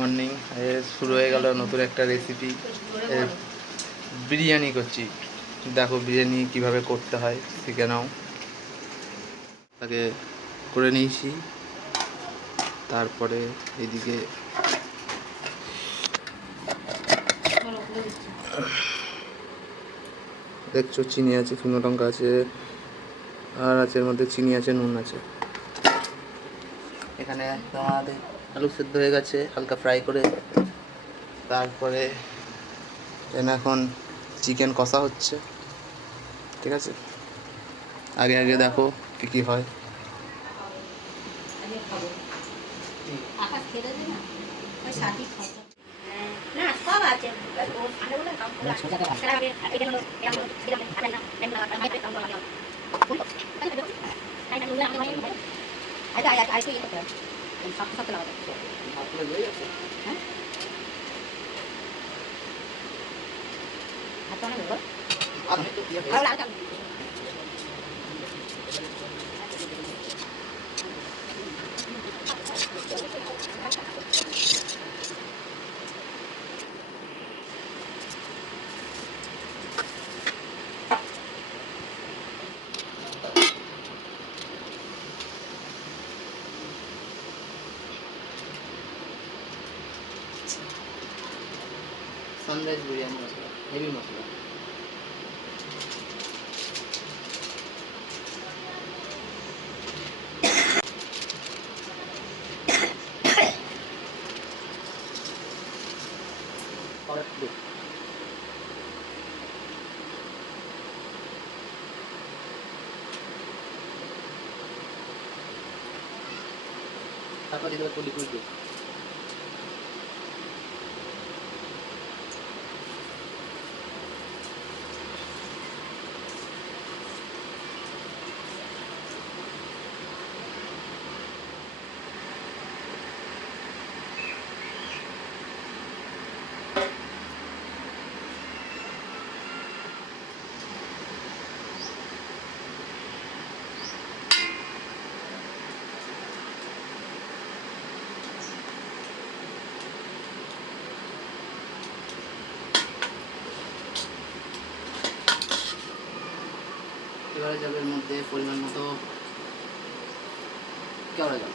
Morning. শুরু হয়ে গেল নতুন একটা রেসিপি, বিরিয়ানি করছি। দেখো বিরিয়ানি কিভাবে করতে হয় শিখে নাও। আগে করে নিয়েছি, তারপরে এদিকে দেখছো চিনি আছে, শুকনো লঙ্কা আছে, আর আছে এর মধ্যে চিনি আছে, নুন আছে। এখানে আমাদের আলু সেদ্ধ হয়ে গেছে হালকা ফ্রাই করে। তারপরে এখন চিকেন কষা হচ্ছে, ঠিক আছে। আগে আগে দেখো কী কী হয়। সানরাইজ বিরিয়ানি মশলা, হেভি মশলা। তারপর দিতে হবে লিকুইড দুধ। এবারে যাবে এর মধ্যে পরিমাণ মতো কেওড়া জল।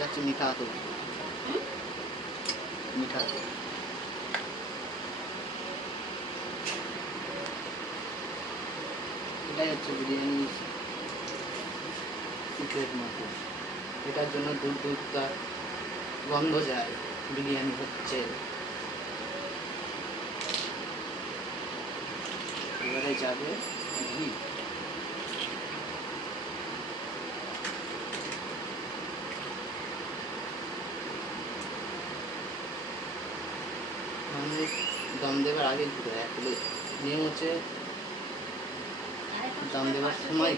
যাচ্ছে মিঠা আতর, মিঠা আতর। এটাই হচ্ছে বিরিয়ানি সিক্রেট মতো। এটার জন্য দূর দূর তার গন্ধ যায়, বিরিয়ানি হচ্ছে। এবারে যাবে ঘি। দম দেওয়ার আগে ঘুরে আসলে নিয়ম হচ্ছে দম দেওয়ার সময়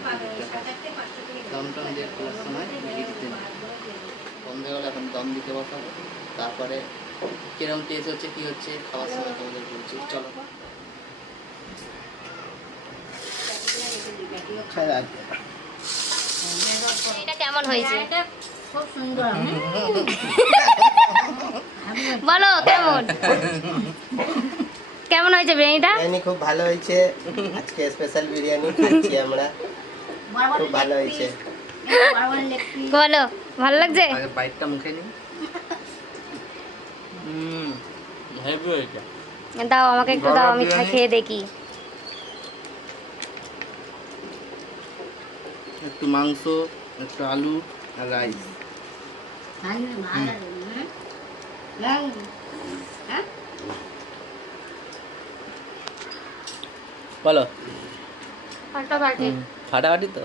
দমটম দিয়ে খোলার সময় ঘি দিতে নেই। দম দেওয়া এখন দম দিতে বসাবো, তারপরে কিরম টেস্ট হচ্ছে কি হচ্ছে খাওয়ার সময় তোমাদের বলছি। চলো এটা কেমন হয়েছে? খুব সুন্দর। বলো কেমন কেমন হয়েছে বিরিয়ানিটা? বিরিয়ানি খুব ভালো হয়েছে। আজকে স্পেশাল বিরিয়ানি খাচ্ছি আমরা, খুব ভালো হয়েছে। বলো ভালো লাগছে? আগে বাইটটা মুখে নিই। হেভি হয়েছে। দাও আমাকে একটু দাও, আমি খেয়ে দেখি। একটু মাংস, একটু আলু আর রাইস। বলো ফাটাফাটি। ফাটাফাটি তো।